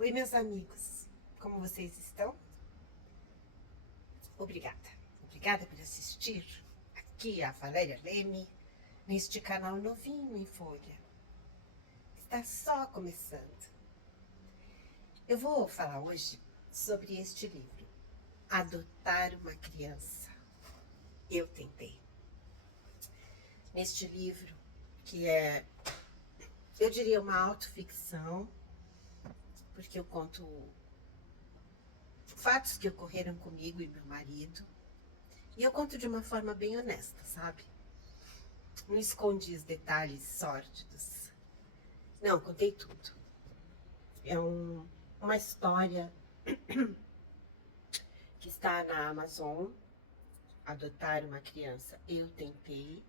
Oi, meus amigos, como vocês estão? Obrigada. Obrigada por assistir aqui a Valéria Leme, neste canal novinho em folha. Está só começando. Eu vou falar hoje sobre este livro, Adotar uma Criança. Eu tentei. Neste livro, que é, eu diria, uma autoficção, porque eu conto fatos que ocorreram comigo e meu marido. E eu conto de uma forma bem honesta, sabe? Não escondi os detalhes sórdidos. Não, contei tudo. É uma história que está na Amazon, Adotar uma Criança. Eu tentei.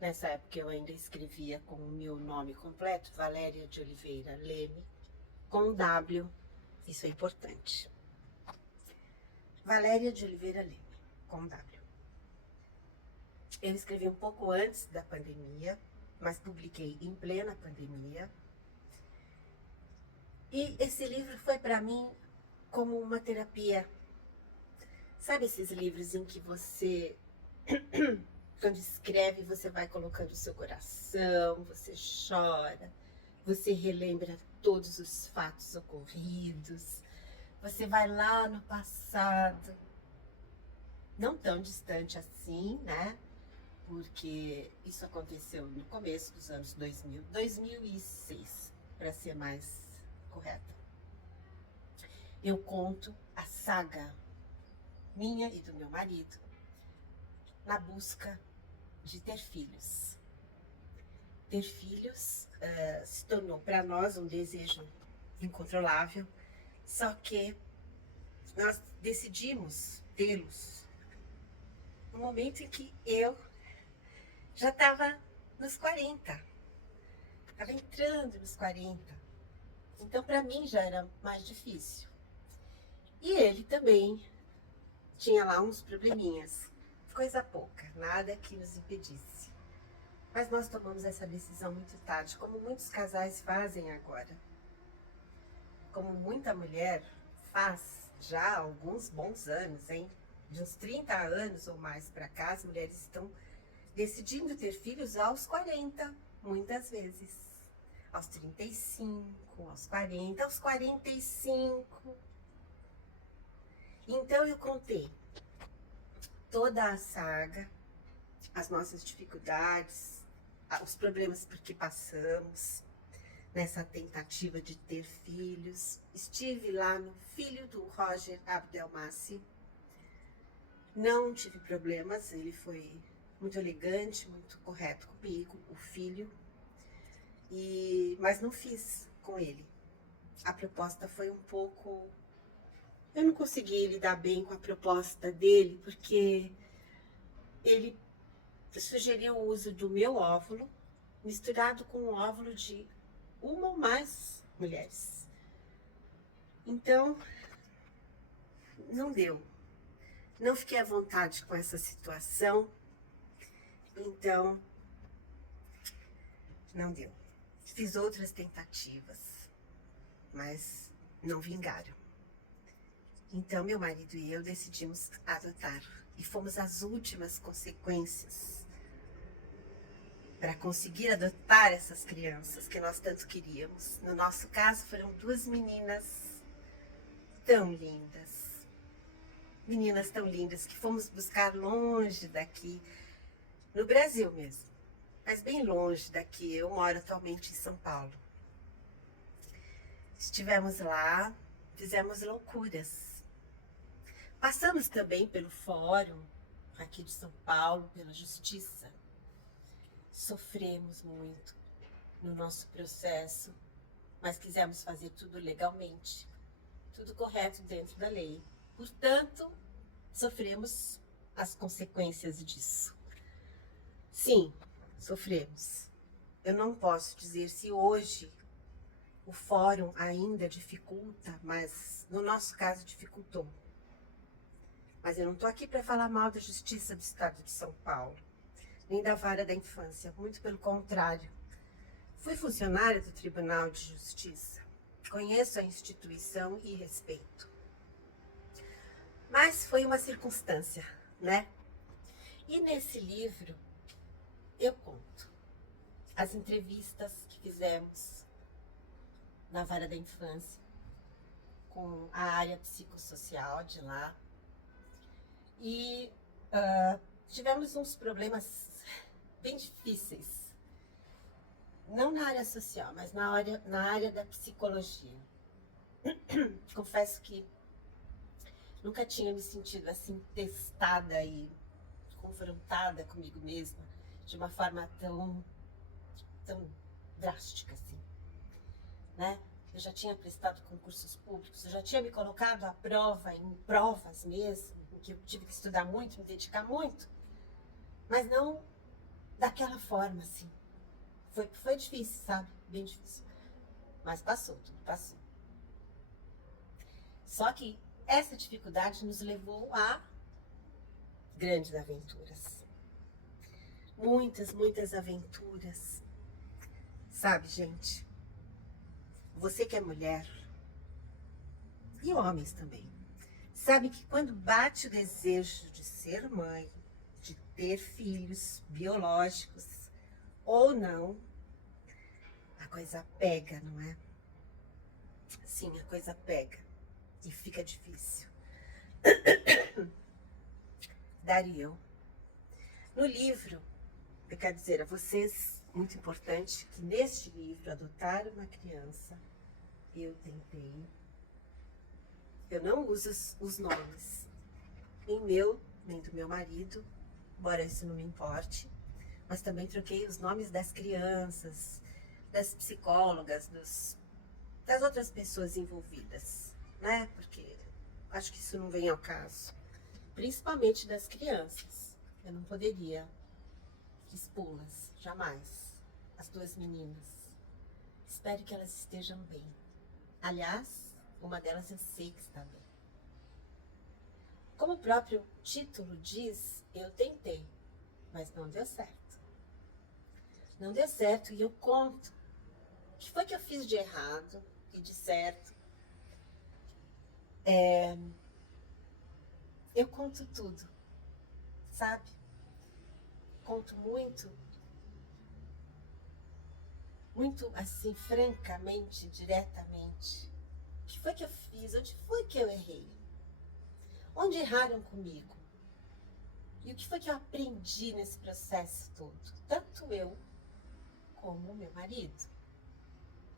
Nessa época eu ainda escrevia com o meu nome completo, Valéria de Oliveira Leme, com W. Isso é importante. Valéria de Oliveira Leme, com W. Eu escrevi um pouco antes da pandemia, mas publiquei em plena pandemia. E esse livro foi para mim como uma terapia. Sabe esses livros em que você, quando escreve, você vai colocando o seu coração, você chora, você relembra todos os fatos ocorridos, você vai lá no passado, não tão distante assim, né? Porque isso aconteceu no começo dos anos 2000, 2006, para ser mais correta. Eu conto a saga minha e do meu marido na busca de ter filhos. Ter filhos se tornou para nós um desejo incontrolável, só que nós decidimos tê-los no momento em que eu já estava nos 40, estava entrando nos 40. Então, para mim já era mais difícil. E ele também tinha lá uns probleminhas, coisa pouca, nada que nos impedisse. Mas nós tomamos essa decisão muito tarde, como muitos casais fazem agora. Como muita mulher faz já há alguns bons anos, hein? De uns 30 anos ou mais para cá, as mulheres estão decidindo ter filhos aos 40, muitas vezes. Aos 35, aos 40, aos 45. Então eu contei toda a saga, as nossas dificuldades, os problemas por que passamos nessa tentativa de ter filhos. Estive lá no filho do Roger Abdelmaci. Não tive problemas, ele foi muito elegante, muito correto comigo, o filho. Mas não fiz com ele. A proposta foi um pouco... Eu não consegui lidar bem com a proposta dele, porque ele sugeriu o uso do meu óvulo, misturado com o óvulo de uma ou mais mulheres. Então, não deu. Não fiquei à vontade com essa situação. Então, não deu. Fiz outras tentativas, mas não vingaram. Então, meu marido e eu decidimos adotar. E fomos às últimas consequências para conseguir adotar essas crianças que nós tanto queríamos. No nosso caso, foram duas meninas tão lindas. Meninas tão lindas que fomos buscar longe daqui, no Brasil mesmo, mas bem longe daqui. Eu moro atualmente em São Paulo. Estivemos lá, fizemos loucuras. Passamos também pelo fórum aqui de São Paulo, pela justiça. Sofremos muito no nosso processo, mas quisemos fazer tudo legalmente, tudo correto dentro da lei. Portanto, sofremos as consequências disso. Sim, sofremos. Eu não posso dizer se hoje o fórum ainda dificulta, mas no nosso caso dificultou. Mas eu não estou aqui para falar mal da Justiça do Estado de São Paulo, nem da Vara da Infância, muito pelo contrário. Fui funcionária do Tribunal de Justiça conheço a instituição e respeito. Mas foi uma circunstância, né? E nesse livro eu conto as entrevistas que fizemos na vara da infância com a área psicossocial de lá. E tivemos uns problemas bem difíceis. Não na área social, mas na área da psicologia. Confesso que nunca tinha me sentido assim testada e confrontada comigo mesma de uma forma tão drástica assim, né? Eu já tinha prestado concursos públicos, eu já tinha me colocado à prova, em provas mesmo, em que eu tive que estudar muito, me dedicar muito, mas não daquela forma assim. Foi difícil, sabe? Bem difícil. Mas passou, tudo passou. Só que essa dificuldade nos levou a grandes aventuras. Muitas aventuras. Sabe, gente? Você que é mulher, e homens também, sabe que quando bate o desejo de ser mãe, de ter filhos biológicos ou não, a coisa pega, não é? Sim, a coisa pega e fica difícil. Dario. No livro, eu quero dizer a vocês, muito importante, que neste livro, Adotar uma Criança, eu tentei. Eu não uso os nomes, nem meu, nem do meu marido, embora isso não me importe, mas também troquei os nomes das crianças, das psicólogas, das outras pessoas envolvidas, né? Porque acho que isso não vem ao caso. Principalmente das crianças. Eu não poderia expô-las, jamais. As duas meninas. Espero que elas estejam bem. Aliás, uma delas eu sei que está bem. Como o próprio título diz, eu tentei, mas não deu certo. Não deu certo e eu conto o que foi que eu fiz de errado e de certo. Eu conto tudo, sabe? Conto muito assim, francamente, diretamente. O que foi que eu fiz? Onde foi que eu errei? Onde erraram comigo? E o que foi que eu aprendi nesse processo todo? Tanto eu como o meu marido.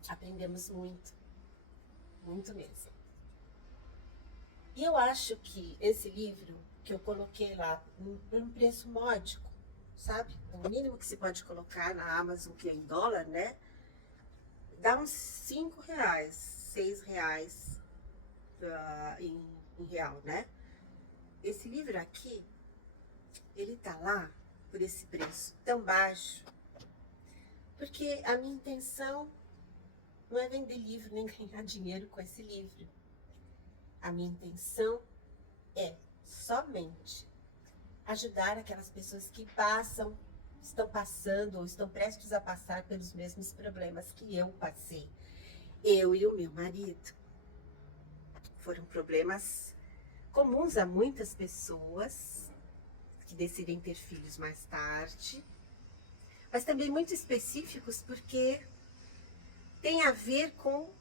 Aprendemos muito, muito mesmo. E eu acho que esse livro que eu coloquei lá por um preço módico, sabe? O mínimo que se pode colocar na Amazon, que é em dólar, né? Dá uns 5 reais, 6 reais em real, né? Esse livro aqui, ele tá lá por esse preço tão baixo, porque a minha intenção não é vender livro nem ganhar dinheiro com esse livro. A minha intenção é somente ajudar aquelas pessoas que estão passando ou estão prestes a passar pelos mesmos problemas que eu passei. Eu e o meu marido. Foram problemas comuns a muitas pessoas que decidem ter filhos mais tarde, mas também muito específicos porque tem a ver com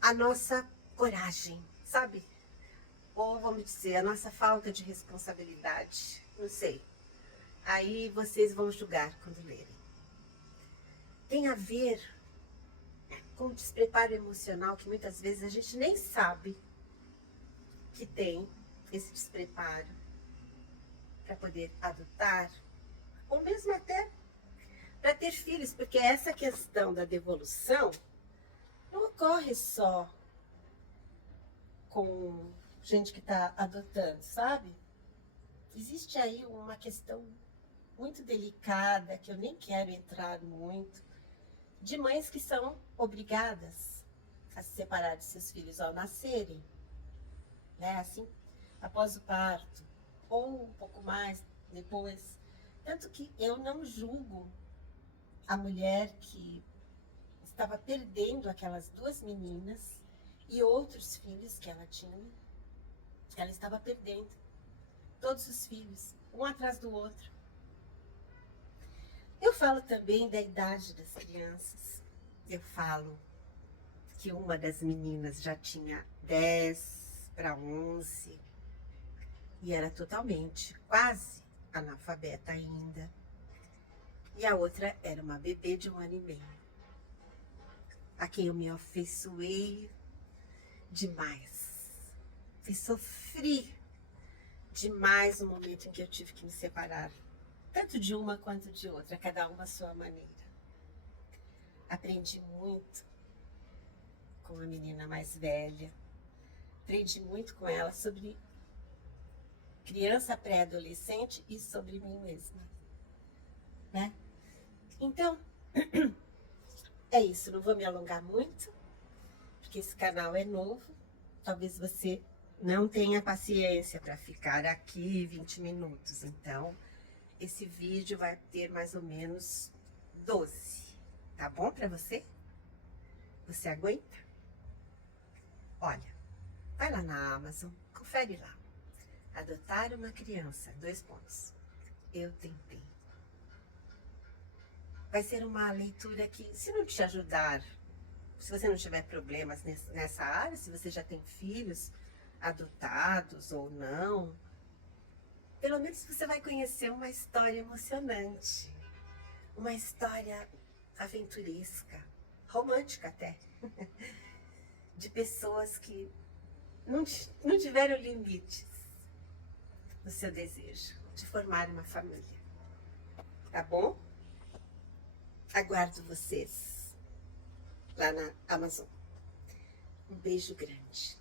a nossa coragem, sabe? Ou vamos dizer, a nossa falta de responsabilidade, não sei. Aí vocês vão julgar quando lerem. Tem a ver com o despreparo emocional que muitas vezes a gente nem sabe que tem esse despreparo para poder adotar, ou mesmo até para ter filhos, porque essa questão da devolução não ocorre só com gente que está adotando, sabe? Existe aí uma questão muito delicada, que eu nem quero entrar muito, de mães que são obrigadas a se separar de seus filhos ao nascerem, né? Assim, após o parto, ou um pouco mais depois. Tanto que eu não julgo a mulher que estava perdendo aquelas duas meninas e outros filhos que ela tinha. Ela estava perdendo todos os filhos, um atrás do outro. Eu falo também da idade das crianças. Eu falo que uma das meninas já tinha 10 para 11 e era totalmente, quase analfabeta ainda. E a outra era uma bebê de 1 ano e meio, a quem eu me afeiçoei demais. E sofri demais no momento em que eu tive que me separar, tanto de uma quanto de outra, cada uma à sua maneira. Aprendi muito com a menina mais velha, aprendi muito com ela sobre criança pré-adolescente e sobre mim mesma, né? Então, é isso, não vou me alongar muito, porque esse canal é novo, talvez você não tenha paciência para ficar aqui 20 minutos, então esse vídeo vai ter mais ou menos 12, tá bom para você? Você aguenta? Olha, vai lá na Amazon, confere lá. Adotar uma criança, 2 pontos. Eu tentei. Vai ser uma leitura que, se não te ajudar, se você não tiver problemas nessa área, se você já tem filhos adotados ou não, pelo menos você vai conhecer uma história emocionante, uma história aventuresca, romântica até, de pessoas que não tiveram limites no seu desejo de formar uma família. Tá bom? Aguardo vocês lá na Amazon. Um beijo grande.